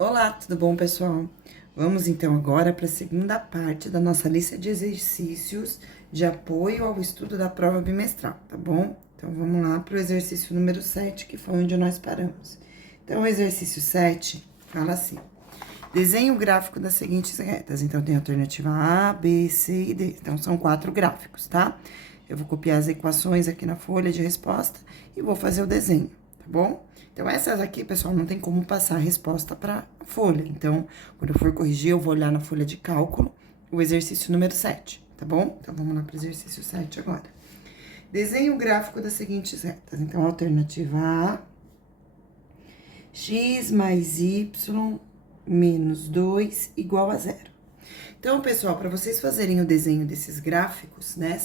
Olá, tudo bom, pessoal? Vamos então agora para a segunda parte da nossa lista de exercícios de apoio ao estudo da prova bimestral, tá bom? Então vamos lá para o exercício número 7, que foi onde nós paramos. Então, o exercício 7 fala assim: desenhe o gráfico das seguintes retas. Então, tem a alternativa A, B, C e D. Então, são 4 gráficos, tá? Eu vou copiar as equações aqui na folha de resposta e vou fazer o desenho, tá bom? Então, essas aqui, pessoal, não tem como passar a resposta para a folha. Então, quando eu for corrigir, eu vou olhar na folha de cálculo o exercício número 7, tá bom? Então, vamos lá para o exercício 7 agora. Desenhe o gráfico das seguintes retas. Então, alternativa A, x mais y menos 2 igual a zero. Então, pessoal, para vocês fazerem o desenho desses gráficos, né,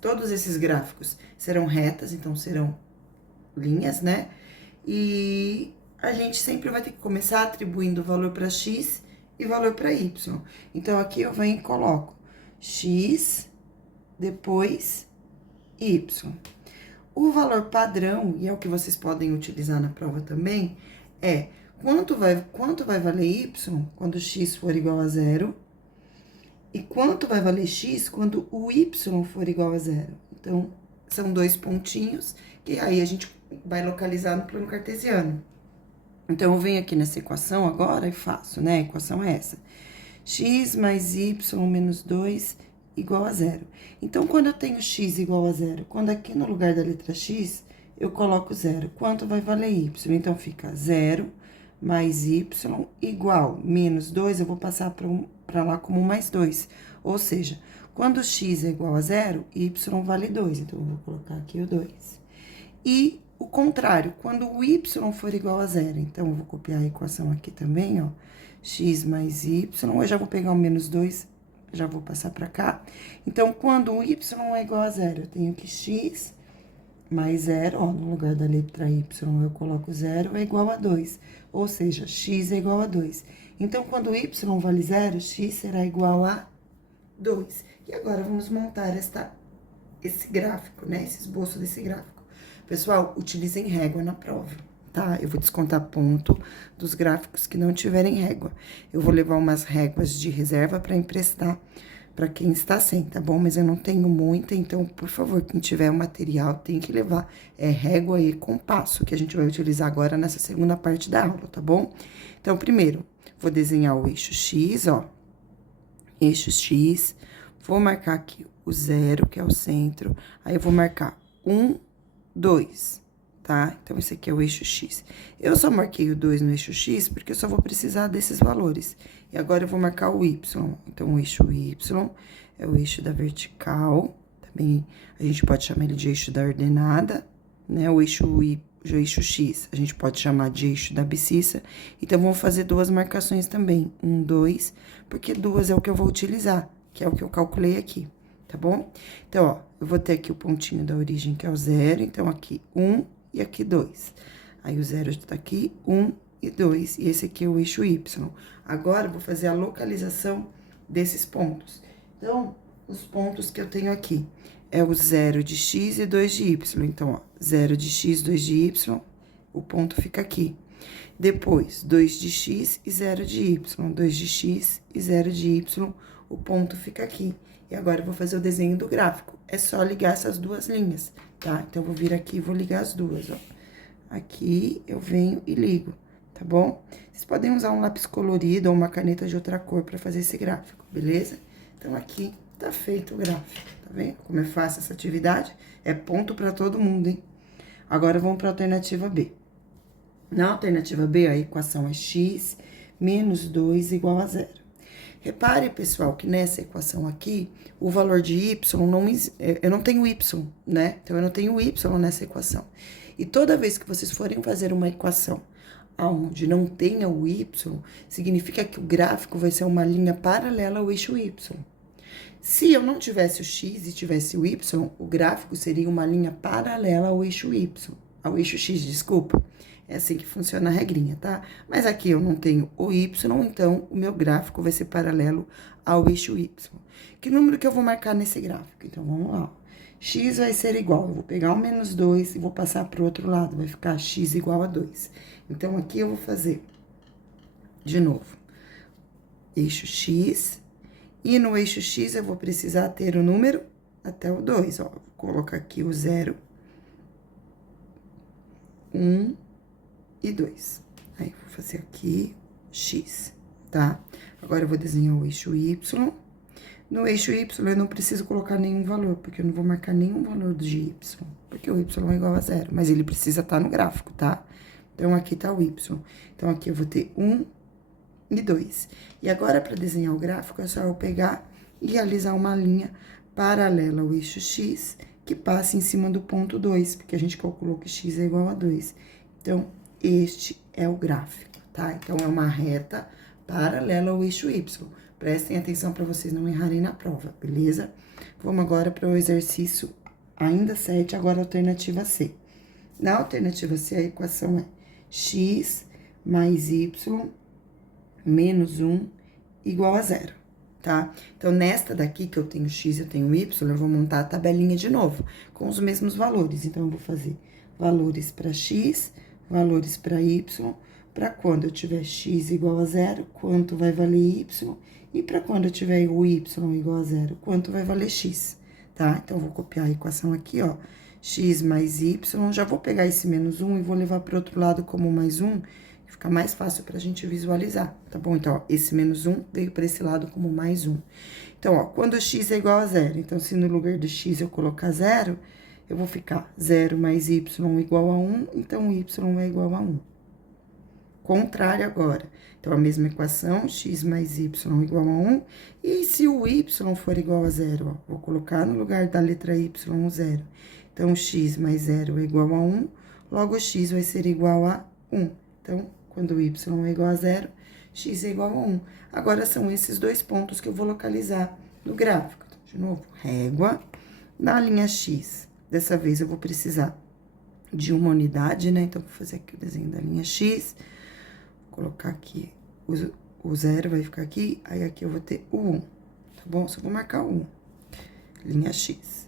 todos esses gráficos serão retas, então serão linhas, né? E a gente sempre vai ter que começar atribuindo valor para x e valor para y. Então, aqui eu venho e coloco x, depois y. O valor padrão, e é o que vocês podem utilizar na prova também, é quanto vai valer y quando x for igual a zero e quanto vai valer x quando o y for igual a zero. Então, são dois pontinhos que aí a gente vai localizar no plano cartesiano. Então, eu venho aqui nessa equação agora e faço, né? A equação é essa. X mais y menos 2 igual a zero. Então, quando eu tenho x igual a zero, quando aqui no lugar da letra x, eu coloco zero. Quanto vai valer y? Então, fica zero mais y igual menos 2, eu vou passar para lá como mais 2. Ou seja, quando x é igual a zero, y vale 2. Então, eu vou colocar aqui o 2. E o contrário, quando o y for igual a zero, então, eu vou copiar a equação aqui também, ó. X mais y, eu já vou pegar o menos 2, já vou passar para cá. Então, quando o y é igual a zero, eu tenho que x mais zero, ó, no lugar da letra y eu coloco zero, é igual a 2. Ou seja, x é igual a 2. Então, quando y vale zero, x será igual a 2. E agora, vamos montar esse gráfico, né? Esse esboço desse gráfico. Pessoal, utilizem régua na prova, tá? Eu vou descontar ponto dos gráficos que não tiverem régua. Eu vou levar umas réguas de reserva para emprestar para quem está sem, tá bom? Mas eu não tenho muita, então, por favor, quem tiver o material tem que levar régua e compasso, que a gente vai utilizar agora nessa segunda parte da aula, tá bom? Então, primeiro, vou desenhar o eixo X, ó. Eixo X, vou marcar aqui o zero, que é o centro, aí eu vou marcar 1, 2, tá? Então, esse aqui é o eixo X. Eu só marquei o 2 no eixo X porque eu só vou precisar desses valores. E agora eu vou marcar o Y. Então, o eixo Y é o eixo da vertical. Também a gente pode chamar ele de eixo da ordenada, né? O eixo X a gente pode chamar de eixo da abscissa. Então, vamos fazer duas marcações também. 1, 2, porque duas é o que eu vou utilizar, que é o que eu calculei aqui, tá bom? Então, ó, eu vou ter aqui o pontinho da origem, que é o zero. Então, aqui 1 e aqui 2. Aí, o zero tá aqui, 1 e 2. E esse aqui é o eixo Y. Agora, eu vou fazer a localização desses pontos. Então, os pontos que eu tenho aqui é o 0 de x e 2 de y. Então, ó, 0 de x, 2 de y, o ponto fica aqui. Depois, 2 de x e 0 de y. 2 de x e 0 de y, o ponto fica aqui. E agora, eu vou fazer o desenho do gráfico. É só ligar essas duas linhas, tá? Então, eu vou vir aqui e vou ligar as duas, ó. Aqui, eu venho e ligo, tá bom? Vocês podem usar um lápis colorido ou uma caneta de outra cor para fazer esse gráfico, beleza? Então, aqui tá feito o gráfico, tá vendo? Como é fácil essa atividade? É ponto para todo mundo, hein? Agora, vamos para a alternativa B. Na alternativa B, a equação é x menos 2 igual a zero. Repare, pessoal, que nessa equação aqui, o valor de y eu não tenho y, né? Então, eu não tenho y nessa equação. E toda vez que vocês forem fazer uma equação onde não tenha o y, significa que o gráfico vai ser uma linha paralela ao eixo y. Se eu não tivesse o x e tivesse o y, o gráfico seria uma linha paralela ao eixo y, ao eixo x, desculpa. É assim que funciona a regrinha, tá? Mas aqui eu não tenho o y, então o meu gráfico vai ser paralelo ao eixo y. Que número que eu vou marcar nesse gráfico? Então, vamos lá. X vai ser igual, eu vou pegar o menos 2 e vou passar para o outro lado, vai ficar x igual a 2. Então, aqui eu vou fazer de novo, eixo X, e no eixo X eu vou precisar ter o número até o 2, ó. Vou colocar aqui o 0, 1 e 2. Aí, vou fazer aqui X, tá? Agora, eu vou desenhar o eixo Y. No eixo Y, eu não preciso colocar nenhum valor, porque eu não vou marcar nenhum valor de Y, porque o Y é igual a 0, mas ele precisa estar no gráfico, tá? Então, aqui tá o Y. Então, aqui eu vou ter 1 e 2. E agora, para desenhar o gráfico, é só eu pegar e realizar uma linha paralela ao eixo X, que passa em cima do ponto 2, porque a gente calculou que X é igual a 2. Então, este é o gráfico, tá? Então, é uma reta paralela ao eixo Y. Prestem atenção para vocês não errarem na prova, beleza? Vamos agora para o exercício ainda 7, agora a alternativa C. Na alternativa C, a equação é x mais y menos 1 igual a 0, tá? Então, nesta daqui que eu tenho x e eu tenho y, eu vou montar a tabelinha de novo, com os mesmos valores. Então, eu vou fazer valores para x, valores para y, para quando eu tiver x igual a 0, quanto vai valer y, e para quando eu tiver o y igual a 0, quanto vai valer x, tá? Então, eu vou copiar a equação aqui, ó, x mais y, já vou pegar esse menos 1 e vou levar para o outro lado como mais 1, que fica mais fácil pra gente visualizar, tá bom? Então, ó, esse menos 1 veio para esse lado como mais 1. Então, ó, quando x é igual a 0, então, se no lugar do x eu colocar 0, eu vou ficar 0 mais y igual a 1, então, y é igual a 1. Contrário agora. Então, a mesma equação, x mais y igual a 1. E se o y for igual a 0, ó, vou colocar no lugar da letra y o 0. Então, x mais 0 é igual a 1, logo x vai ser igual a 1. Então, quando y é igual a 0, x é igual a 1. Agora, são esses dois pontos que eu vou localizar no gráfico. Então, de novo, régua na linha x. Dessa vez, eu vou precisar de uma unidade, né? Então, vou fazer aqui o desenho da linha x. Colocar aqui o 0, vai ficar aqui, aí aqui eu vou ter o 1, tá bom? Só vou marcar o 1, linha X.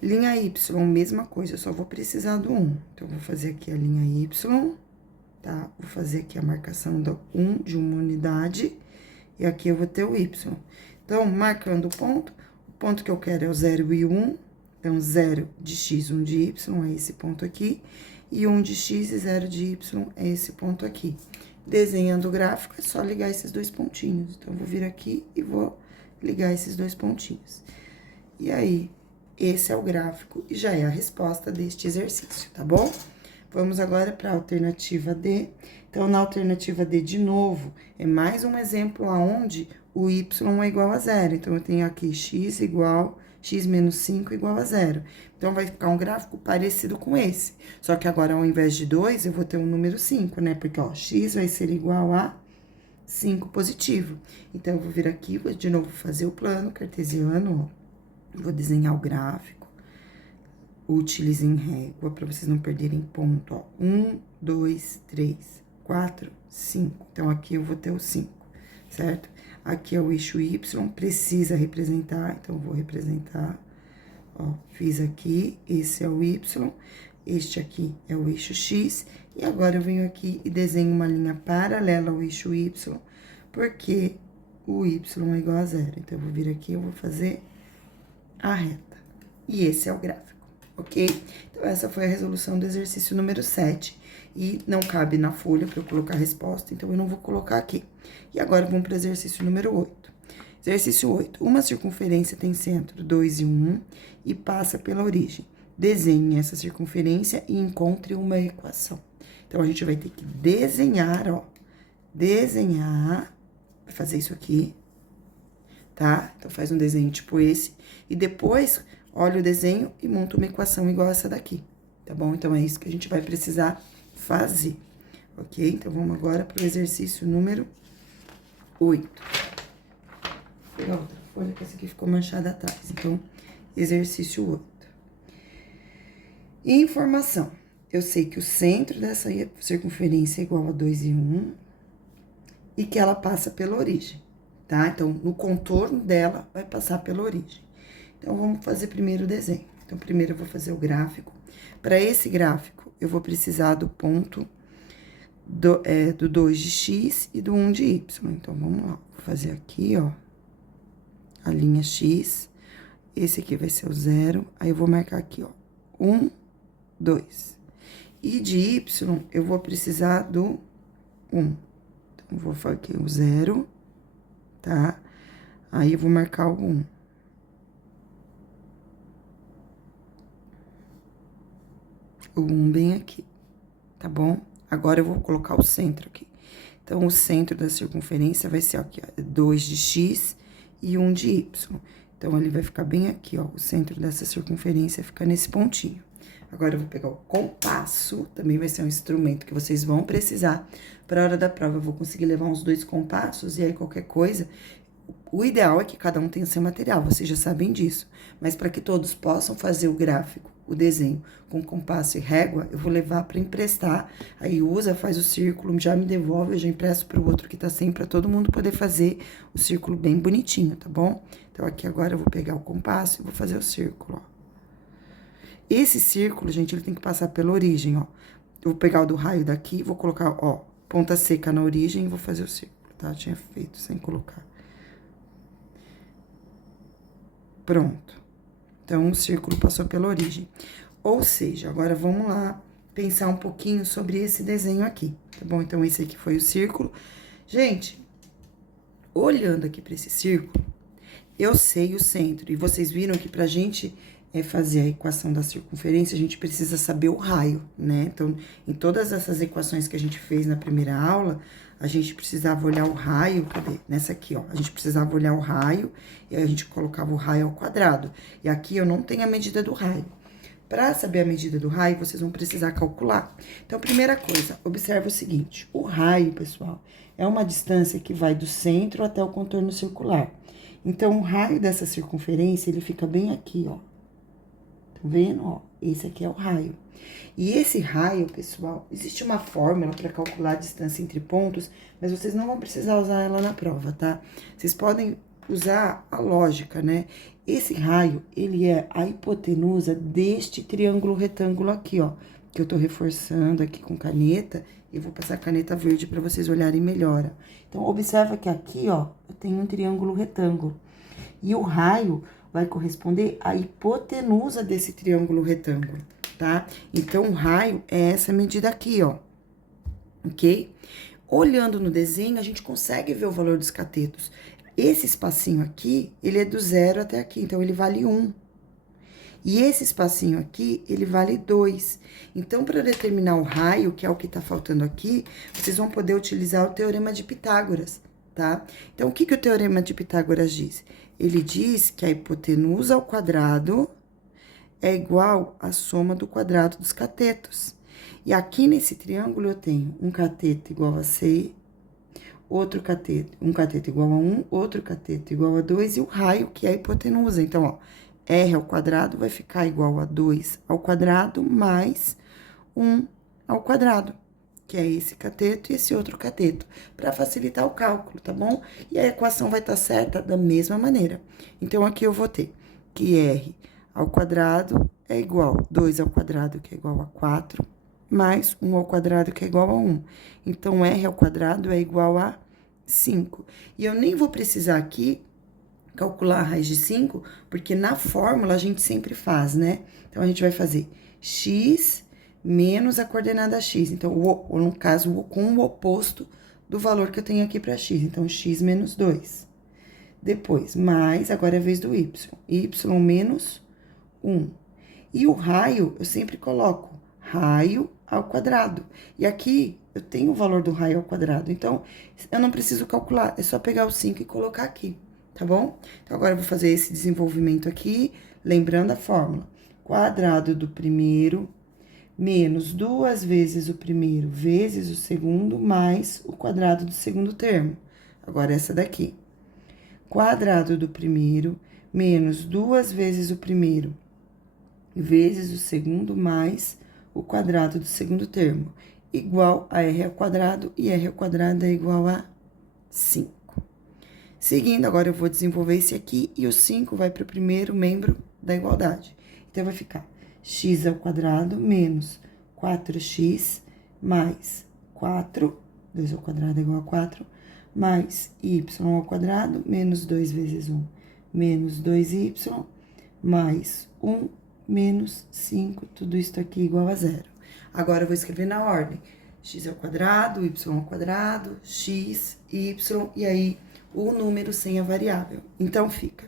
Linha Y, mesma coisa, eu só vou precisar do 1. Então, eu vou fazer aqui a linha Y, tá? Vou fazer aqui a marcação do 1 de uma unidade, e aqui eu vou ter o Y. Então, marcando o ponto que eu quero é o 0 e 1, então, 0 de X, 1 de Y, é esse ponto aqui, e 1 de X e 0 de Y é esse ponto aqui. Desenhando o gráfico, é só ligar esses dois pontinhos. Então, eu vou vir aqui e vou ligar esses dois pontinhos. E aí, esse é o gráfico e já é a resposta deste exercício, tá bom? Vamos agora para a alternativa D. Então, na alternativa D, de novo, é mais um exemplo onde o y é igual a 0. Então, eu tenho aqui x igual, x menos 5 igual a 0. Então, vai ficar um gráfico parecido com esse. Só que agora, ao invés de 2, eu vou ter um número 5, né? Porque, ó, x vai ser igual a 5 positivo. Então, eu vou vir aqui, vou de novo fazer o plano cartesiano, ó. Vou desenhar o gráfico. Utilizem régua, para vocês não perderem ponto, ó. 1, 2, 3, 4, 5. Então, aqui eu vou ter o 5, certo? Aqui é o eixo Y, precisa representar, então, eu vou representar. Ó, fiz aqui, esse é o Y, este aqui é o eixo X, e agora eu venho aqui e desenho uma linha paralela ao eixo Y, porque o Y é igual a 0. Então, eu vou vir aqui, eu vou fazer a reta. E esse é o gráfico, ok? Então, essa foi a resolução do exercício número 7, e não cabe na folha para eu colocar a resposta, então, eu não vou colocar aqui. E agora, vamos para o exercício número 8. Exercício 8. Uma circunferência tem centro 2 e 1 e passa pela origem. Desenhe essa circunferência e encontre uma equação. Então, a gente vai ter que desenhar, ó. Desenhar. Vai fazer isso aqui, tá? Então, faz um desenho tipo esse. E depois, olha o desenho e monta uma equação igual essa daqui, tá bom? Então, é isso que a gente vai precisar fazer, ok? Então, vamos agora para o exercício número 8. Vou pegar outra folha, que essa aqui ficou manchada atrás. Então, exercício 8. Informação. Eu sei que o centro dessa circunferência é igual a 2 e 1 e que ela passa pela origem, tá? Então, no contorno dela, vai passar pela origem. Então, vamos fazer primeiro o desenho. Então, primeiro eu vou fazer o gráfico. Para esse gráfico, eu vou precisar do ponto do 2 de x e do 1 de y. Então, vamos lá. Vou fazer aqui, ó, a linha x. Esse aqui vai ser o 0. Aí, eu vou marcar aqui, ó, 1, 2. E de y, eu vou precisar do 1. Então, eu vou fazer aqui o 0, tá? Aí, eu vou marcar o 1. O 1 bem aqui, tá bom? Agora, eu vou colocar o centro aqui. Então, o centro da circunferência vai ser aqui, ó, 2 de x e 1 de y. Então, ele vai ficar bem aqui, ó, o centro dessa circunferência fica nesse pontinho. Agora, eu vou pegar o compasso, também vai ser um instrumento que vocês vão precisar. Para a hora da prova, eu vou conseguir levar uns 2 compassos, e aí qualquer coisa... O ideal é que cada um tenha seu material, vocês já sabem disso. Mas para que todos possam fazer o gráfico, o desenho, com compasso e régua, eu vou levar para emprestar. Aí usa, faz o círculo, já me devolve, eu já empresto para o outro que tá sem, para todo mundo poder fazer o círculo bem bonitinho, tá bom? Então, aqui agora eu vou pegar o compasso e vou fazer o círculo, ó. Esse círculo, gente, ele tem que passar pela origem, ó. Eu vou pegar o do raio daqui, vou colocar, ó, ponta seca na origem e vou fazer o círculo, tá? Eu tinha feito sem colocar. Pronto. Então, o círculo passou pela origem. Ou seja, agora vamos lá pensar um pouquinho sobre esse desenho aqui, tá bom? Então, esse aqui foi o círculo. Gente, olhando aqui para esse círculo, eu sei o centro. E vocês viram que pra gente fazer a equação da circunferência, a gente precisa saber o raio, né? Então, em todas essas equações que a gente fez na primeira aula, a gente precisava olhar o raio, cadê? Nessa aqui, ó, a gente precisava olhar o raio e a gente colocava o raio ao quadrado. E aqui eu não tenho a medida do raio. Para saber a medida do raio, vocês vão precisar calcular. Então, primeira coisa, observa o seguinte, o raio, pessoal, é uma distância que vai do centro até o contorno circular. Então, o raio dessa circunferência, ele fica bem aqui, ó. Tá vendo, ó? Esse aqui é o raio. E esse raio, pessoal, existe uma fórmula para calcular a distância entre pontos, mas vocês não vão precisar usar ela na prova, tá? Vocês podem usar a lógica, né? Esse raio, ele é a hipotenusa deste triângulo retângulo aqui, ó. Que eu tô reforçando aqui com caneta, e vou passar caneta verde para vocês olharem melhor. Então, observa que aqui, ó, eu tenho um triângulo retângulo. E o raio vai corresponder à hipotenusa desse triângulo retângulo, tá? Então, o raio é essa medida aqui, ó, ok? Olhando no desenho, a gente consegue ver o valor dos catetos. Esse espacinho aqui, ele é do 0 até aqui, então ele vale 1. E esse espacinho aqui, ele vale 2. Então, para determinar o raio, que é o que tá faltando aqui, vocês vão poder utilizar o teorema de Pitágoras, tá? Então, o que que o teorema de Pitágoras diz? Ele diz que a hipotenusa ao quadrado é igual à soma do quadrado dos catetos. E aqui nesse triângulo eu tenho um cateto igual a C, outro cateto, um cateto igual a 1, outro cateto igual a 2 e o raio, que é a hipotenusa. Então, ó, R ao quadrado vai ficar igual a 2 ao quadrado mais 1 ao quadrado, que é esse cateto e esse outro cateto, para facilitar o cálculo, tá bom? E a equação vai estar certa da mesma maneira. Então, aqui eu vou ter que R ao quadrado é igual a 2 ao quadrado, que é igual a 4, mais 1 ao quadrado, que é igual a 1. Então, R ao quadrado é igual a 5. E eu nem vou precisar aqui calcular a raiz de 5, porque na fórmula a gente sempre faz, né? Então, a gente vai fazer x menos a coordenada x. Então, ou no caso, com o oposto do valor que eu tenho aqui para x. Então, x menos 2. Depois, mais, agora é a vez do y. Y menos 1. E o raio, eu sempre coloco raio ao quadrado. E aqui, eu tenho o valor do raio ao quadrado. Então, eu não preciso calcular, é só pegar o 5 e colocar aqui, tá bom? Então, agora eu vou fazer esse desenvolvimento aqui, lembrando a fórmula. Quadrado do primeiro menos 2 vezes o primeiro vezes o segundo, mais o quadrado do segundo termo. Agora, essa daqui. Quadrado do primeiro menos 2 vezes o primeiro vezes o segundo, mais o quadrado do segundo termo, igual a r ao quadrado, e r ao quadrado é igual a 5. Seguindo, agora eu vou desenvolver esse aqui, e o 5 vai para o primeiro membro da igualdade. Então, vai ficar x ao quadrado menos 4x mais 4, 2 ao quadrado é igual a 4, mais y ao quadrado, menos 2 vezes 1, menos 2y, mais 1, menos 5, tudo isso aqui igual a zero. Agora, eu vou escrever na ordem. X ao quadrado, y ao quadrado, x, y, e aí o número sem a variável. Então, fica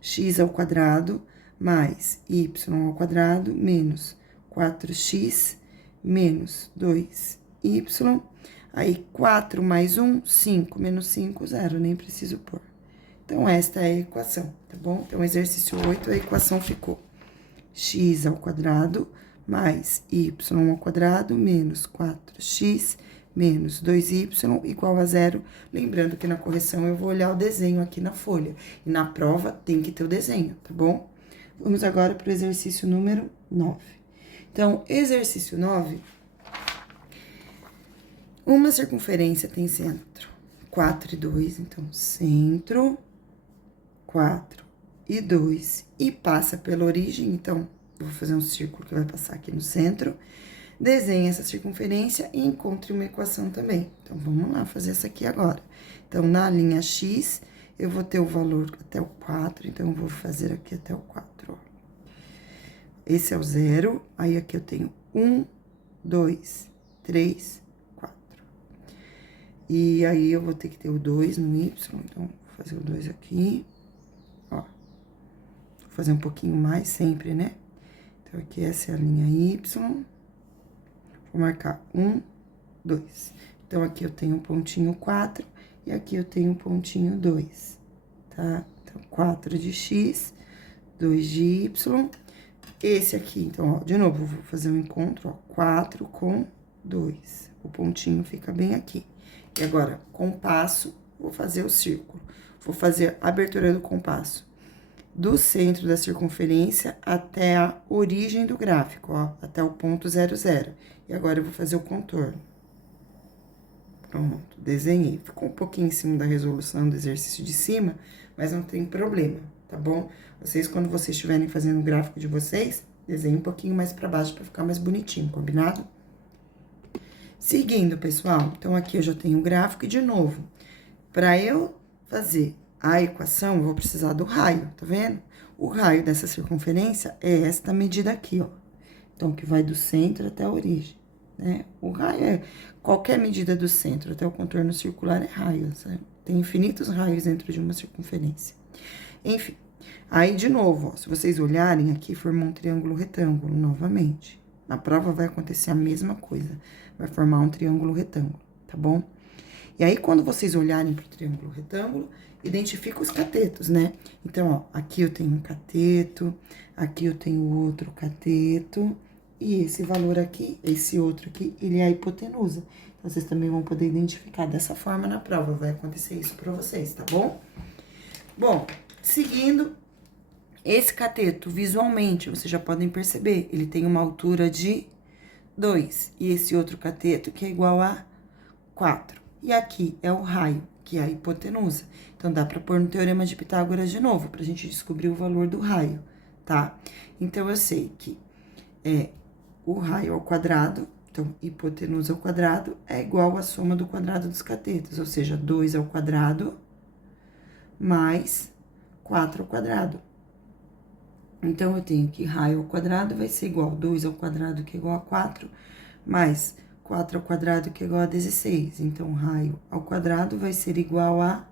x ao quadrado mais y ao quadrado menos 4x menos 2y. Aí, 4 mais 1, 5, menos 5, 0, nem preciso pôr. Então, esta é a equação, tá bom? Então, exercício 8, a equação ficou x ao quadrado mais y ao quadrado menos 4x menos 2y igual a zero. Lembrando que na correção eu vou olhar o desenho aqui na folha. E na prova tem que ter o desenho, tá bom? Vamos agora para o exercício número 9. Então, exercício 9. Uma circunferência tem centro 4 e 2. Então, centro 4 e 2. E passa pela origem. Então, eu vou fazer um círculo que vai passar aqui no centro. Desenhe essa circunferência e encontre uma equação também. Então, vamos lá fazer essa aqui agora. Então, na linha X, eu vou ter o valor até o 4. Então, eu vou fazer aqui até o 4, ó. Esse é o 0. Aí, aqui eu tenho 1, 2, 3, 4. E aí, eu vou ter que ter o 2 no Y. Então, vou fazer o 2 aqui. Ó. Vou fazer um pouquinho mais sempre, né? Então, aqui essa é a linha Y. Vou marcar 1, 2. Então, aqui eu tenho um pontinho 4 e aqui eu tenho um pontinho 2, tá? Então, 4 de X, 2 de Y. Esse aqui, então, ó, de novo, vou fazer um encontro, ó, 4 com 2. O pontinho fica bem aqui. E agora, compasso, vou fazer o círculo. Vou fazer a abertura do compasso do centro da circunferência até a origem do gráfico, ó, até o ponto 0, 0. E agora eu vou fazer o contorno. Pronto, desenhei. Ficou um pouquinho em cima da resolução do exercício de cima, mas não tem problema, tá bom? Vocês, quando vocês estiverem fazendo o gráfico de vocês, desenhem um pouquinho mais para baixo para ficar mais bonitinho, combinado? Seguindo, pessoal, então aqui eu já tenho o gráfico e, de novo, para eu fazer a equação, eu vou precisar do raio, tá vendo? O raio dessa circunferência é esta medida aqui, ó. Então, que vai do centro até a origem, né? O raio é qualquer medida do centro até o contorno circular é raio, sabe? Tem infinitos raios dentro de uma circunferência. Enfim, aí, de novo, ó, se vocês olharem aqui, formou um triângulo retângulo, novamente. Na prova vai acontecer a mesma coisa, vai formar um triângulo retângulo, tá bom? E aí, quando vocês olharem para o triângulo retângulo, identifica os catetos, né? Então, ó, aqui eu tenho um cateto, aqui eu tenho outro cateto, e esse valor aqui, esse outro aqui, ele é a hipotenusa. Então, vocês também vão poder identificar dessa forma na prova, vai acontecer isso para vocês, tá bom? Bom, seguindo, esse cateto, visualmente, vocês já podem perceber, ele tem uma altura de 2, e esse outro cateto que é igual a 4. E aqui é o raio, que é a hipotenusa. Então, dá para pôr no Teorema de Pitágoras de novo, pra gente descobrir o valor do raio, tá? Então, eu sei que o raio ao quadrado, então, hipotenusa ao quadrado, é igual à soma do quadrado dos catetos, ou seja, 2 ao quadrado mais 4 ao quadrado. Então, eu tenho que raio ao quadrado vai ser igual a 2 ao quadrado, que é igual a 4, mais 4 ao quadrado, que é igual a 16. Então, raio ao quadrado vai ser igual a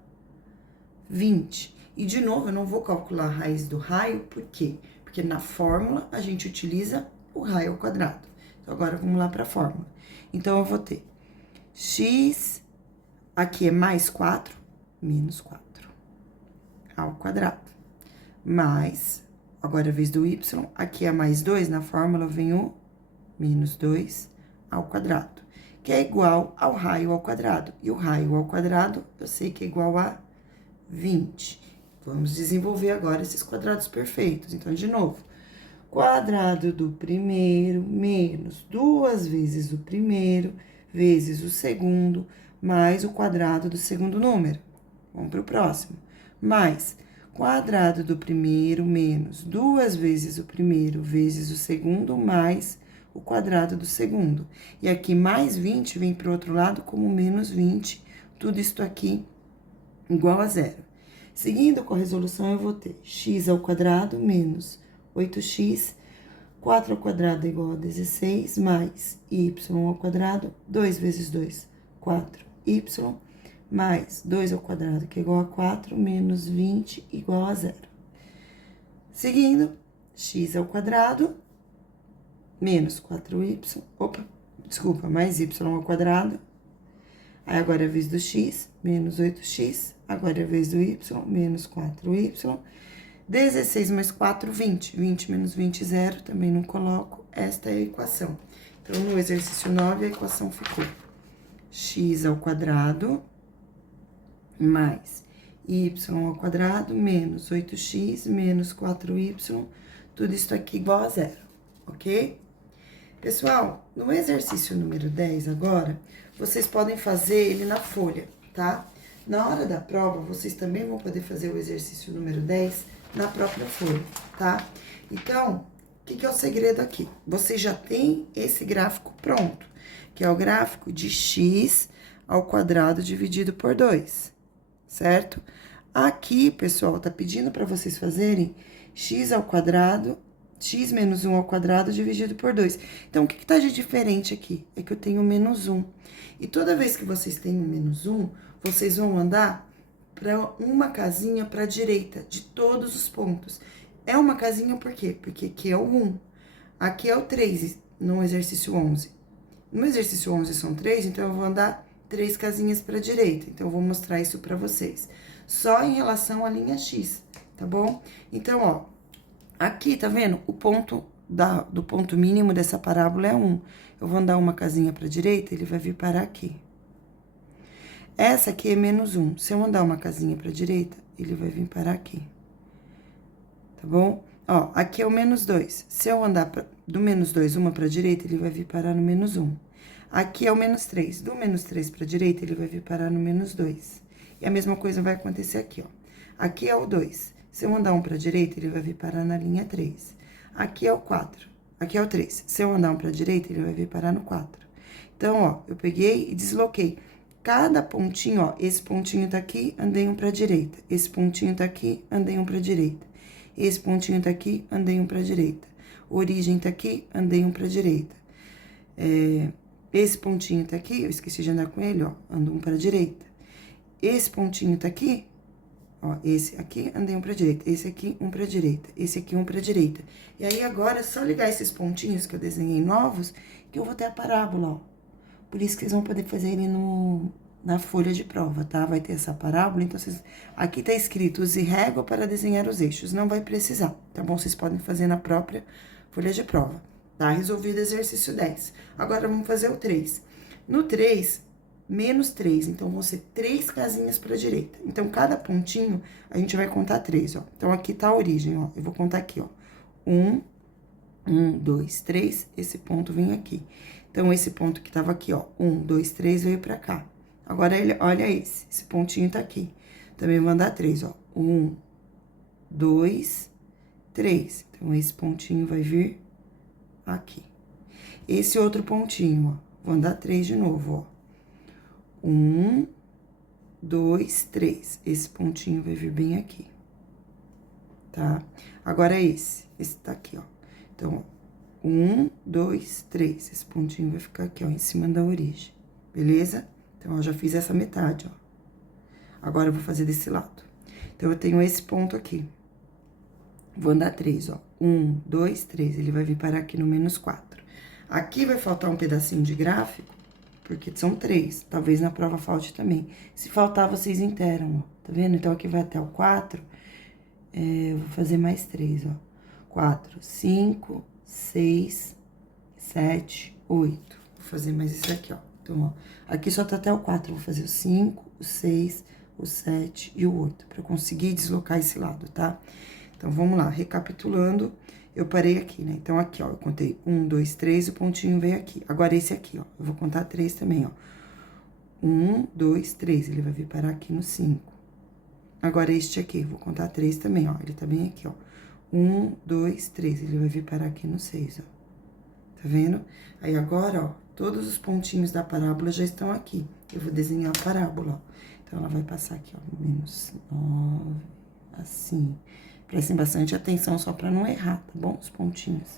20. E, de novo, eu não vou calcular a raiz do raio, por quê? Porque na fórmula a gente utiliza o raio ao quadrado. Então, agora, vamos lá para a fórmula. Então, eu vou ter x, aqui é mais 4, menos 4, ao quadrado, mais, agora a vez do y, aqui é mais 2, na fórmula vem o menos 2 ao quadrado, que é igual ao raio ao quadrado. E o raio ao quadrado, eu sei que é igual a 20. Vamos desenvolver agora esses quadrados perfeitos. Então, de novo, quadrado do primeiro menos 2 vezes o primeiro vezes o segundo, mais o quadrado do segundo número. Vamos para o próximo. Mais quadrado do primeiro menos 2 vezes o primeiro vezes o segundo, mais o quadrado do segundo. E aqui mais 20 vem para o outro lado como menos 20, tudo isso aqui igual a zero. Seguindo com a resolução, eu vou ter x ao quadrado menos 8x, 4 ao quadrado é igual a 16, mais y ao quadrado, 2 vezes 2, 4y, mais 2 ao quadrado, que é igual a 4, menos 20, igual a zero. Seguindo, x ao quadrado, menos 4y, mais y ao quadrado. Aí, agora é a vez do x, menos 8x. Agora é a vez do y, menos 4y. 16 mais 4, 20. 20 menos 20, 0. Também não coloco. Esta é a equação. Então, no exercício 9, a equação ficou x ao quadrado mais y ao quadrado menos 8x menos 4y. Tudo isso aqui igual a zero, ok? Pessoal, no exercício número 10 agora, vocês podem fazer ele na folha, tá? Na hora da prova, vocês também vão poder fazer o exercício número 10 na própria folha, tá? Então, o que é o segredo aqui? Você já tem esse gráfico pronto, que é o gráfico de x ao quadrado dividido por 2, certo? Aqui, pessoal, tá pedindo para vocês fazerem x ao quadrado, x menos 1 ao quadrado dividido por 2. Então, o que tá de diferente aqui? É que eu tenho menos 1. E toda vez que vocês têm um menos 1, vocês vão andar para uma casinha para a direita de todos os pontos. É uma casinha por quê? Porque aqui é o 1. Aqui é o 3 no exercício 11. No exercício 11 são 3, então eu vou andar 3 casinhas para a direita. Então, eu vou mostrar isso para vocês. Só em relação à linha X, tá bom? Então, ó, aqui, tá vendo? O ponto do ponto mínimo dessa parábola é 1. Eu vou andar uma casinha para a direita, ele vai vir parar aqui. Essa aqui é menos 1. Se eu andar uma casinha para a direita, ele vai vir parar aqui. Tá bom? Ó, aqui é o menos 2. Se eu andar do menos 2, uma para a direita, ele vai vir parar no menos 1. Aqui é o menos 3. Do menos 3 para a direita, ele vai vir parar no menos 2. E a mesma coisa vai acontecer aqui, ó. Aqui é o 2. Se eu andar um para a direita, ele vai vir parar na linha 3. Aqui é o 4. Aqui é o 3. Se eu andar um para a direita, ele vai vir parar no 4. Então, ó, eu peguei e desloquei. Cada pontinho, ó, esse pontinho tá aqui, andei um pra direita. Esse pontinho tá aqui, andei um pra direita. Esse pontinho tá aqui, andei um pra direita. Origem tá aqui, andei um pra direita. Esse pontinho tá aqui, eu esqueci de andar com ele, ó, ando um pra direita. Esse pontinho tá aqui, ó, esse aqui, andei um pra direita. Esse aqui, um pra direita. Esse aqui, um pra direita. E aí, agora, é só ligar esses pontinhos que eu desenhei novos, que eu vou ter a parábola, ó. Por isso que vocês vão poder fazer ele na folha de prova, tá? Vai ter essa parábola, então vocês... Aqui tá escrito, use régua para desenhar os eixos. Não vai precisar, tá bom? Vocês podem fazer na própria folha de prova, tá? Resolvido o exercício 10. Agora, vamos fazer o 3. No 3, menos 3, então vão ser 3 casinhas para a direita. Então, cada pontinho, a gente vai contar 3, ó. Então, aqui tá a origem, ó. Eu vou contar aqui, ó. 1, 2, 3, esse ponto vem aqui. Então, esse ponto que tava aqui, ó, 1, 2, 3, veio pra cá. Agora, olha esse pontinho tá aqui. Também vou andar 3, ó. 1, 2, 3. Então, esse pontinho vai vir aqui. Esse outro pontinho, ó, vou andar 3 de novo, ó. 1, 2, 3. Esse pontinho vai vir bem aqui. Tá? Agora, esse tá aqui, ó. Então, ó. 1, 2, 3. Esse pontinho vai ficar aqui, ó, em cima da origem. Beleza? Então, eu já fiz essa metade, ó. Agora, eu vou fazer desse lado. Então, eu tenho esse ponto aqui. Vou andar 3, ó. 1, 2, 3. Ele vai vir parar aqui no menos 4. Aqui vai faltar um pedacinho de gráfico, porque são 3. Talvez na prova falte também. Se faltar, vocês interam, ó. Tá vendo? Então, aqui vai até o 4. Eu vou fazer mais 3, ó. 4, 5... 6, 7, 8. Vou fazer mais isso aqui, ó. Então, ó, aqui só tá até o 4. Vou fazer o 5, o 6, o 7 e o 8, pra eu conseguir deslocar esse lado, tá? Então, vamos lá. Recapitulando, eu parei aqui, né? Então, aqui, ó, eu contei 1, 2, 3, o pontinho veio aqui. Agora, esse aqui, ó, eu vou contar 3 também, ó. 1, 2, 3, ele vai vir parar aqui no 5. Agora, este aqui, vou contar 3 também, ó, ele tá bem aqui, ó. 1, 2, 3, ele vai vir parar aqui no 6, ó. tá vendo? Aí agora, ó, todos os pontinhos da parábola já estão aqui. Eu vou desenhar a parábola, ó. Então, ela vai passar aqui, ó, menos 9, assim. Prestem bastante atenção só pra não errar, tá bom? Os pontinhos.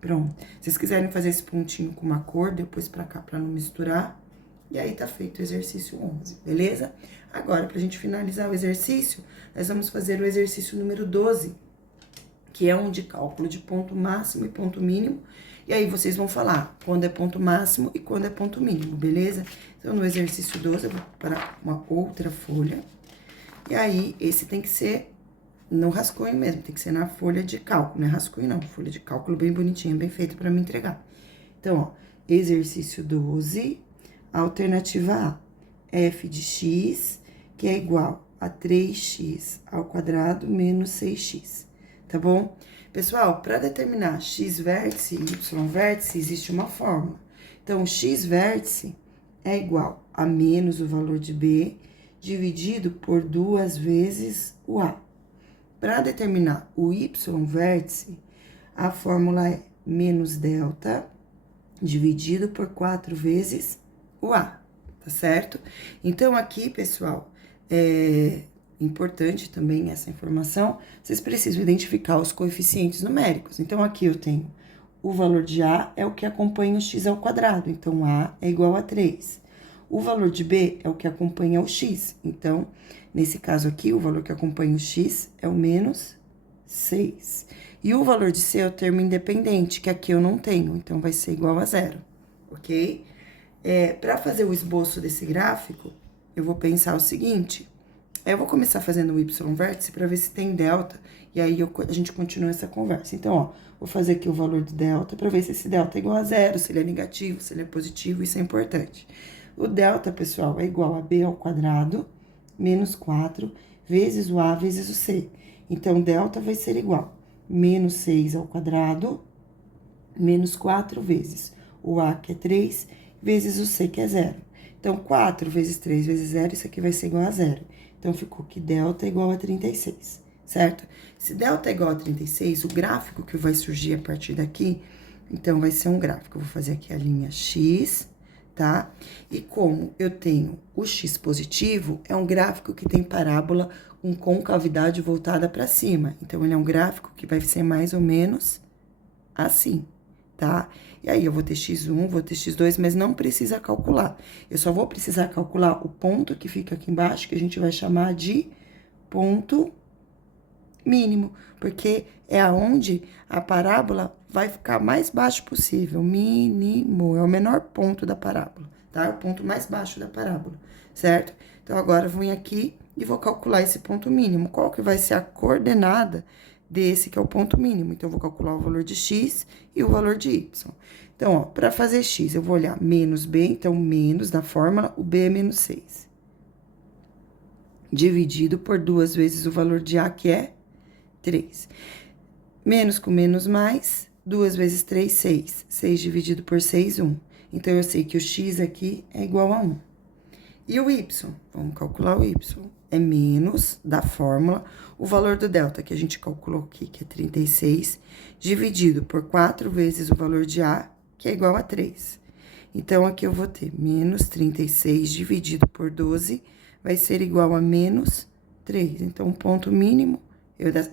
Pronto. Se vocês quiserem fazer esse pontinho com uma cor, depois pra cá, pra não misturar. E aí, tá feito o exercício 11, beleza? Agora, pra gente finalizar o exercício, nós vamos fazer o exercício número 12, que é um de cálculo de ponto máximo e ponto mínimo. E aí, vocês vão falar quando é ponto máximo e quando é ponto mínimo, beleza? Então, no exercício 12, eu vou para uma outra folha. E aí, esse tem que ser no rascunho mesmo, tem que ser na folha de cálculo, não é rascunho não, folha de cálculo bem bonitinha, bem feita pra me entregar. Então, ó, exercício 12, alternativa A, f de x, que é igual a 3x ao quadrado menos 6x, tá bom? Pessoal, para determinar x vértice e y vértice, existe uma fórmula. Então, x vértice é igual a menos o valor de b, dividido por 2 vezes o a. Para determinar o y vértice, a fórmula é menos delta dividido por 4 vezes o a, tá certo? Então, aqui, pessoal, é importante também essa informação, vocês precisam identificar os coeficientes numéricos. Então, aqui eu tenho o valor de a é o que acompanha o x ao quadrado, então a é igual a 3. O valor de b é o que acompanha o x, então, nesse caso aqui, o valor que acompanha o x é o menos 6. E o valor de c é o termo independente, que aqui eu não tenho, então vai ser igual a 0, ok? Para fazer o esboço desse gráfico, eu vou pensar o seguinte, eu vou começar fazendo o y vértice para ver se tem delta, e aí a gente continua essa conversa. Então, ó, vou fazer aqui o valor de delta para ver se esse delta é igual a 0, se ele é negativo, se ele é positivo, isso é importante. O delta, pessoal, é igual a b ao quadrado menos 4 vezes o a vezes o c. Então, delta vai ser igual a menos 6 ao quadrado menos 4 vezes o a, que é 3, vezes o c, que é 0. Então, 4 vezes 3 vezes 0, isso aqui vai ser igual a 0. Então, ficou que delta é igual a 36, certo? Se delta é igual a 36, o gráfico que vai surgir a partir daqui, então, vai ser um gráfico. Eu vou fazer aqui a linha x, tá? E como eu tenho o x positivo, é um gráfico que tem parábola com concavidade voltada para cima. Então, ele é um gráfico que vai ser mais ou menos assim, tá? E aí, eu vou ter x1, vou ter x2, mas não precisa calcular. Eu só vou precisar calcular o ponto que fica aqui embaixo, que a gente vai chamar de ponto mínimo, porque é aonde a parábola vai ficar mais baixo possível, mínimo, é o menor ponto da parábola, tá? É o ponto mais baixo da parábola, certo? Então, agora eu vou aqui e vou calcular esse ponto mínimo. Qual que vai ser a coordenada desse que é o ponto mínimo? Então, eu vou calcular o valor de x e o valor de y. Então, ó, para fazer x, eu vou olhar menos b, então, menos da fórmula, o b é menos 6. Dividido por 2 vezes o valor de a, que é 3. Menos com menos mais, 2 vezes 3, 6. 6 dividido por 6, 1. Então, eu sei que o x aqui é igual a 1. E o y? Vamos calcular o y. É menos da fórmula, o valor do delta, que a gente calculou aqui, que é 36, dividido por 4 vezes o valor de a, que é igual a 3. Então, aqui eu vou ter menos 36 dividido por 12, vai ser igual a menos 3. Então, o ponto mínimo,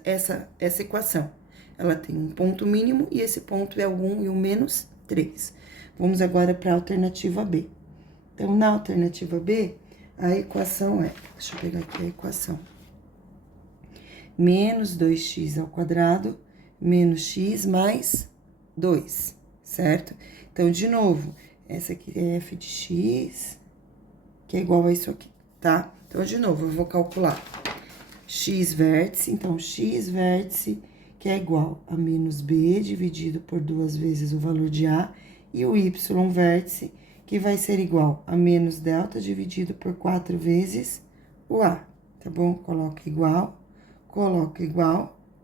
essa equação, ela tem um ponto mínimo e esse ponto é o 1 e o menos 3. Vamos agora para a alternativa B. Então, na alternativa B, a equação é, deixa eu pegar aqui a equação, menos 2x ao quadrado, menos x mais 2, certo? Então, de novo, essa aqui é f de x, que é igual a isso aqui, tá? Então, de novo, eu vou calcular x vértice, então, x vértice, que é igual a menos b dividido por 2 vezes o valor de a, e o y vértice, que vai ser igual a menos delta dividido por 4 vezes o a, tá bom? Coloca igual,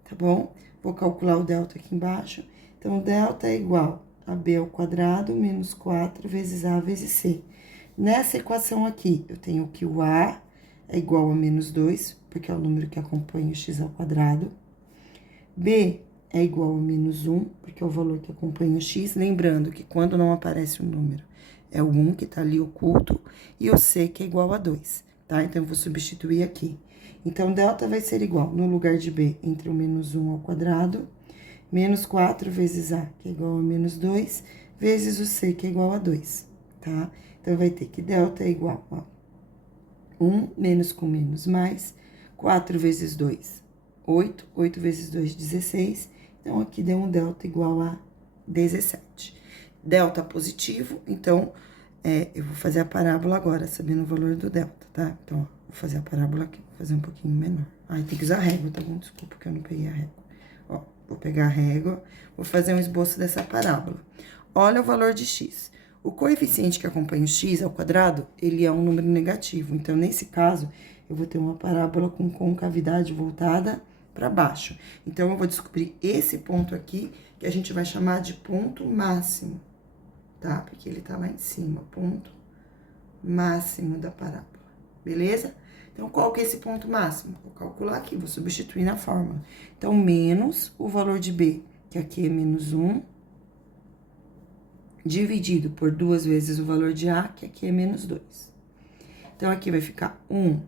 tá bom? Vou calcular o delta aqui embaixo. Então, o delta é igual a b ao quadrado menos 4 vezes a vezes c. Nessa equação aqui, eu tenho que o a é igual a menos 2, porque é o número que acompanha o x ao quadrado. B é igual a menos 1, porque é o valor que acompanha o x. Lembrando que quando não aparece o número, é o 1 que tá ali oculto, e o c que é igual a 2, tá? Então, eu vou substituir aqui. Então, delta vai ser igual, no lugar de b, entre o menos 1 ao quadrado, menos 4 vezes a, que é igual a menos 2, vezes o c, que é igual a 2, tá? Então, vai ter que delta é igual a 1 menos com menos mais, 4 vezes 2, 8, 8 vezes 2, 16. Então, aqui deu um delta igual a 17. Delta positivo, então, eu vou fazer a parábola agora, sabendo o valor do delta, tá? Então, ó, vou fazer a parábola aqui, vou fazer um pouquinho menor. Ai, tem que usar régua, tá bom? Desculpa que eu não peguei a régua. Ó, vou pegar a régua, vou fazer um esboço dessa parábola. Olha o valor de x. O coeficiente que acompanha o x ao quadrado, ele é um número negativo. Então, nesse caso, eu vou ter uma parábola com concavidade voltada para baixo. Então, eu vou descobrir esse ponto aqui, que a gente vai chamar de ponto máximo, tá? Porque ele tá lá em cima, ponto máximo da parábola, beleza? Então, qual que é esse ponto máximo? Vou calcular aqui, vou substituir na fórmula. Então, menos o valor de b, que aqui é menos 1, dividido por 2 vezes o valor de a, que aqui é menos 2. Então, aqui vai ficar 1.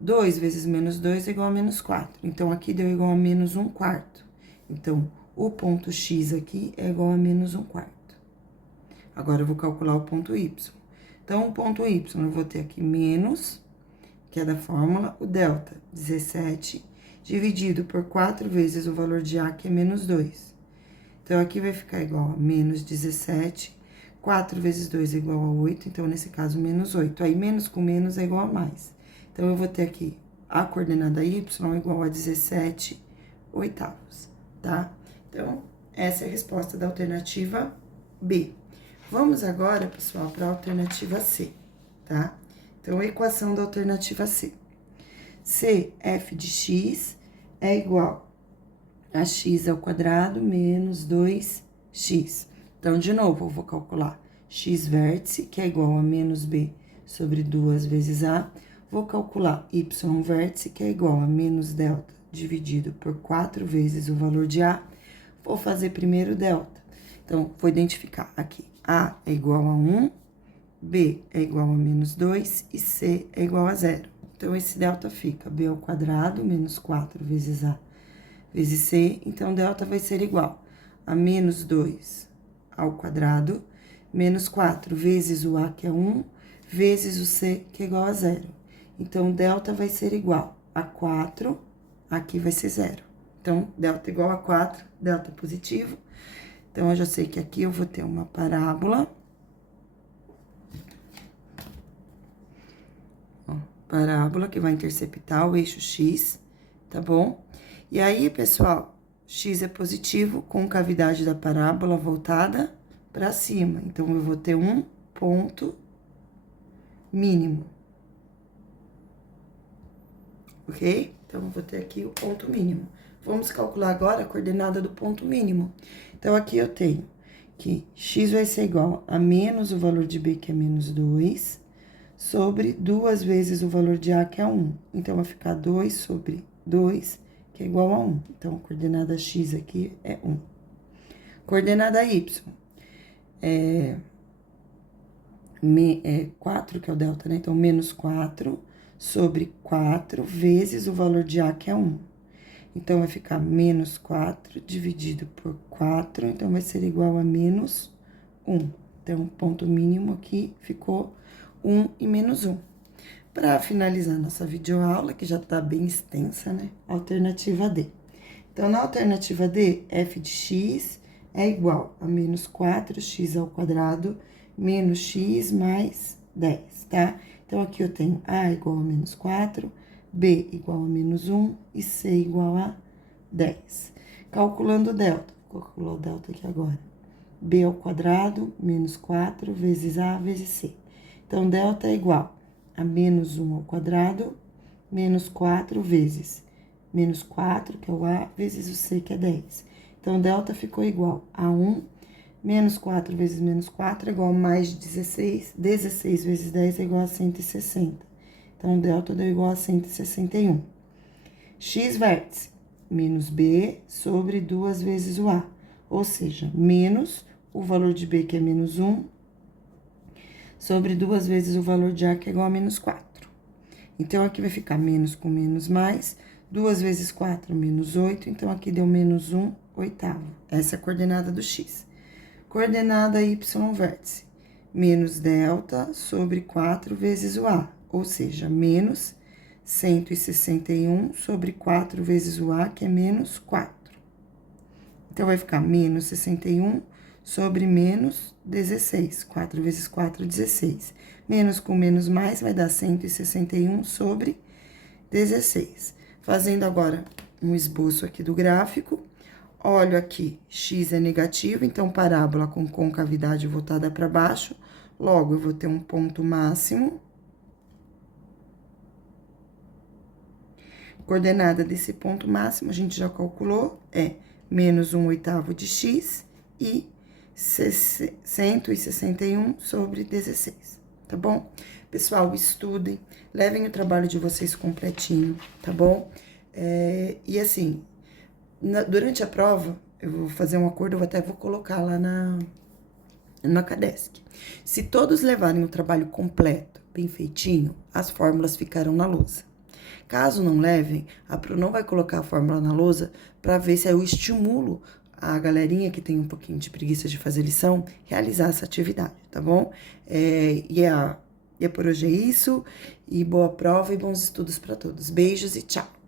2 vezes menos 2 é igual a menos 4. Então, aqui deu igual a menos 1 quarto. Então, o ponto x aqui é igual a menos 1 quarto. Agora, eu vou calcular o ponto y. Então, o ponto y, eu vou ter aqui menos, que é da fórmula, o delta, 17, dividido por 4 vezes o valor de a, que é menos 2. Então, aqui vai ficar igual a menos 17, 4 vezes 2 é igual a 8, então, nesse caso, menos 8. Aí, menos com menos é igual a mais. Então, eu vou ter aqui a coordenada y igual a 17 oitavos, tá? Então, essa é a resposta da alternativa B. Vamos agora, pessoal, para a alternativa C, tá? Então, a equação da alternativa C. C, f de x é igual a x ao quadrado menos 2x. Então, de novo, eu vou calcular x vértice, que é igual a menos b sobre 2 vezes a. Vou calcular y vértice, que é igual a menos delta dividido por 4 vezes o valor de a. Vou fazer primeiro delta. Então, vou identificar aqui. A é igual a 1, b é igual a menos 2 e c é igual a 0. Então, esse delta fica b ao quadrado menos 4 vezes a vezes c, então, delta vai ser igual a menos 2 ao quadrado, menos 4 vezes o a, que é 1, vezes o c, que é igual a 0. Então, delta vai ser igual a 4, aqui vai ser 0. Então, delta igual a 4, delta positivo. Então, eu já sei que aqui eu vou ter uma parábola. Ó, parábola que vai interceptar o eixo x, tá bom? E aí, pessoal, x é positivo, concavidade da parábola voltada para cima. Então, eu vou ter um ponto mínimo. Ok? Então, eu vou ter aqui o ponto mínimo. Vamos calcular agora a coordenada do ponto mínimo. Então, aqui eu tenho que x vai ser igual a menos o valor de b, que é menos 2, sobre 2 vezes o valor de a, que é 1. Então, vai ficar 2 sobre 2, que é igual a 1. Então, a coordenada x aqui é 1. Coordenada y é 4, que é o delta, né? Então, menos 4 sobre 4 vezes o valor de a, que é 1. Então, vai ficar menos 4 dividido por 4, então, vai ser igual a menos 1. Então, o ponto mínimo aqui ficou 1 e menos 1. Para finalizar nossa videoaula, que já tá bem extensa, né? Alternativa D. Então, na alternativa D, f de x é igual a menos 4x ao quadrado menos x mais 10, tá? Então, aqui eu tenho a igual a menos 4, b igual a menos 1 e c igual a 10. Calculando o delta, vou calcular o delta aqui agora. B ao quadrado menos 4 vezes a vezes c. Então, delta é igual a menos 1 ao quadrado, menos 4 vezes menos 4, que é o a, vezes o c, que é 10. Então, delta ficou igual a 1, menos 4 vezes menos 4 é igual a mais 16, 16 vezes 10 é igual a 160. Então, delta deu igual a 161. X vértice menos B sobre 2 vezes o A. Ou seja, menos o valor de B, que é menos 1, sobre 2 vezes o valor de A, que é igual a menos 4. Então, aqui vai ficar menos com menos mais, 2 vezes 4, menos 8. Então, aqui deu menos 1 oitavo. Essa é a coordenada do x. Coordenada y vértice, menos delta sobre 4 vezes o A, ou seja, menos 161 sobre 4 vezes o A, que é menos 4. Então, vai ficar menos 61 sobre menos 16. 4 vezes 4, 16. Menos com menos mais, vai dar 161 sobre 16. Fazendo agora um esboço aqui do gráfico. Olho aqui, x é negativo, então parábola com concavidade voltada para baixo. Logo, eu vou ter um ponto máximo. Coordenada desse ponto máximo, a gente já calculou, é menos 1 oitavo de x e 161 sobre 16, tá bom? Pessoal, estudem, levem o trabalho de vocês completinho, tá bom? E assim, durante a prova, eu vou fazer um acordo, eu até vou colocar lá na Cadesc. Se todos levarem o trabalho completo, bem feitinho, as fórmulas ficarão na lousa. Caso não levem, a Pro não vai colocar a fórmula na lousa para ver se eu estimulo a galerinha que tem um pouquinho de preguiça de fazer lição, realizar essa atividade, tá bom? E por hoje é isso, e boa prova e bons estudos para todos. Beijos e tchau!